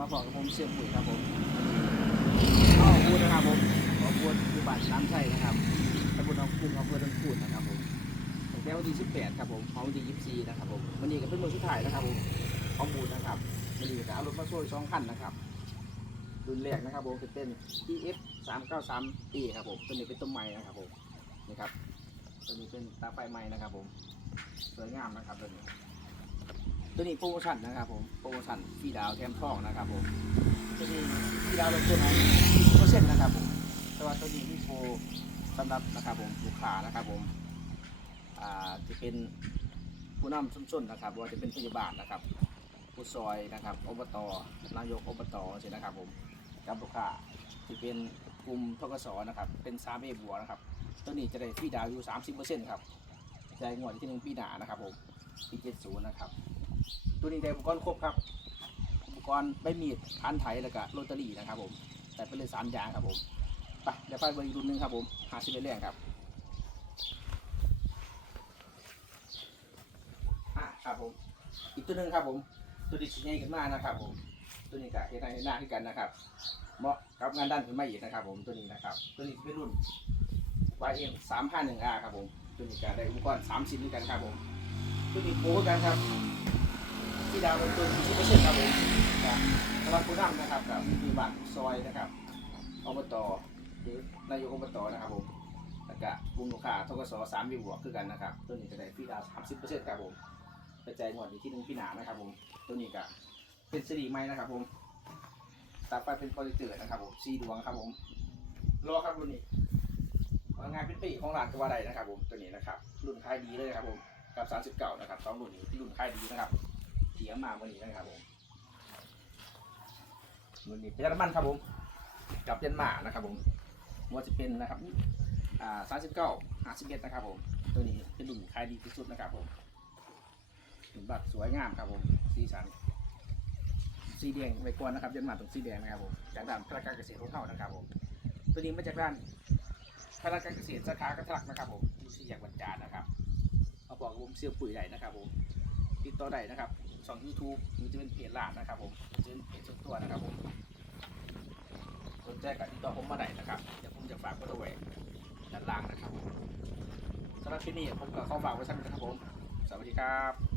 มาบอกกับผมเสียงปุ๋ยครับผมขอบคุณนะครับผมขอบคุณอยู่บ้านน้ำใช่นะครับตำบลหนองคุ้งอำเภอดอนคูนนะครับผมตั้งแต่วันที่ 18 ครับผมของวันที่24 นะครับผมวันนี้ก็เป็นมือสุดท้ายนะครับผมของบูธนะครับวันนี้ก็เอารถมาช่วยสองคันนะครับรุ่นแรกนะครับผมเป็น EF 393 E ครับผมตัวนี้เป็นต้นไม้นะครับผมนี่ครับตัวนี้เป็นตาไฟไม้นะครับผมสวยงามนะครับตัวนี้ ตัวนี้โปรโมชั่นนะครับผมโปรโมชั่นฟรีดาวแถมทองนะครับผมตัวนี้ฟรีดาวลงทุนให้เปอร์เซ็นต์นะครับผมแต่ว่าตัวนี้มีโปรสำหรับนะครับผมลูกค้านะครับผมอ่าจะเป็นผู้นำชุมชนนะครับว่าจะเป็นพยาบาลนะครับผู้ซอยนะครับอบตนายกอบตใช่นะครับผมกับลูกค้าที่เป็นกลุ่มทกศนะครับเป็นสาเอบวนะครับ ตัวนี้จะได้ฟรีดาวอยู่ 30%ครับจ่ายงวดที่หนึ่งปีหนานะครับผมปี70นะครับ ตัวนี้ได้อุปกรณ์ครบครับ อุปกรณ์ใบมีดพันไถแล้วก็โรตารี่นะครับผมแต่เป็นเลยสามอย่างครับผมไปเดี๋ยวไปเบอร์อีกรุ่นหนึงครับผมหาสิบเอ็ดแรงครับอะครับผม อีกตัวหนึงครับผม ตัวนี้ชิ้นใหญ่ขึ้นมากนะครับผม ตัวนี้กับเฮดไนเฮดหน้าขึ้นกันนะครับ เหมาะกับงานด้านขึ้นมาอีกนะครับ ผม ตัวนี้นะครับ ตัวนี้เป็นรุ่น YM 3 5 1 R ครับผม ตัวนี้ก็ได้อุปกรณ์3ชิ้นด้วยกันครับผม ตัวนี้โป้กันครับ ที่ดาวเป็นตัวที่เปอร์เซ็นต์ครับผมจากสำหรับผู้นำนะครับกับมีบานซอยนะครับอบตหรือนายกอบตนะครับผมแล้วก็กลุ่มลูกค้าทกศสามวิวบวกคือกันนะครับ ตัวนี้จะได้ฟรีดาวสามสิบเปอร์เซ็นต์ครับผมกระจงวดอยู่ที่หนึ่งพี่หนานะครับผมตัวนี้ก็เป็นสีไม้นะครับผมตาไปเป็นโปรเจคเตอร์นะครับผมสีดวงครับผมรอครับรุ่นนี้งานเป็นปีของร้านก็ว่าได้นะครับผมตัวนี้นะครับรุ่นขายดีเลยครับผมกับ39นะครับสองรุ่นนี้รุ่นขายดีนะครับ เถียงมาวันนี้นะครับผมรุ่นนี้เป็นน้ำมันครับผม กับเจนมานะครับผมว่าจะเป็นนะครับอ่าสามสิบเก้าห้าสิบเอ็ดนะครับผม ตัวนี้เป็นรุ่นขายดีที่สุดนะครับผมรุ่นบัตรสวยงามครับผม สีสัน สีแดงไว้ก่อนนะครับเจนมาตรงสีแดงนะครับผม จากด้านพลังการเกษตรของเขานะครับผม ตัวนี้มาจากด้านพลังการเกษตรสาขากระทักนะครับผมที่อย่างบรรจารนะครับ เอาบอกว่าผมเสียปุ๋ยไหนนะครับผม ติดต่อได้นะครับช่อง YouTube หรือจะเป็นเพจลานนะครับผมจะเป็นเพจส่วนตัวนะครับผมสนใจกับติดต่อผมมาได้นะครับเดี๋ยวผมจะฝากไว้ด้วยด้านล่างนะครับสำหรับที่นี่ผมก็ขอฝากไว้สักนิดนะครับผมสวัสดีครับ